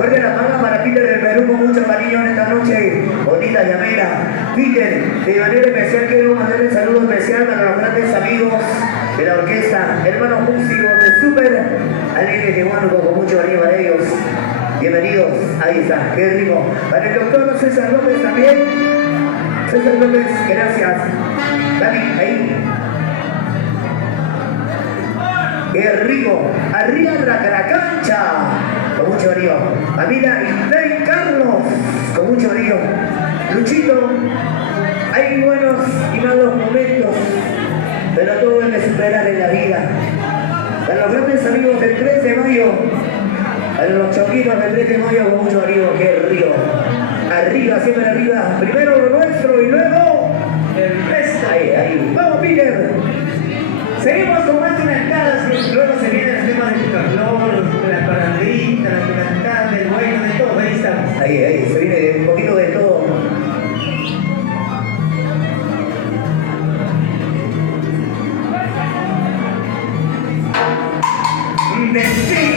Fuerte la palma para Peter del Perú con mucho cariño en esta noche bonita y amena. Peter, de manera especial quiero mandarle un saludo especial para los grandes amigos de la orquesta, hermanos músicos de Super Alegres de Huánuco, con mucho cariño para ellos. Bienvenidos, ahí está, qué rico. Para el doctor César López también. César López, gracias. Dani, ahí. ¡Qué rico! ¡Arriba de la cancha! Con mucho brío. Familia Rey Carlos, con mucho brío. Luchito, hay buenos y malos momentos, pero todo hay que superar en la vida. Para los grandes amigos del 3 de mayo, para los choquitos del 3 de mayo, con mucho brío. ¡Qué río! Arriba, siempre arriba. Primero lo nuestro y luego el resto. Ahí, ahí. ¡Vamos, Peter! Seguimos con más cantadas, luego se vienen los temas de Picaflor, de la paradita, la cantada, del bueno, de todo, ahí estamos. Ahí, se viene un poquito de todo. ¡Destino!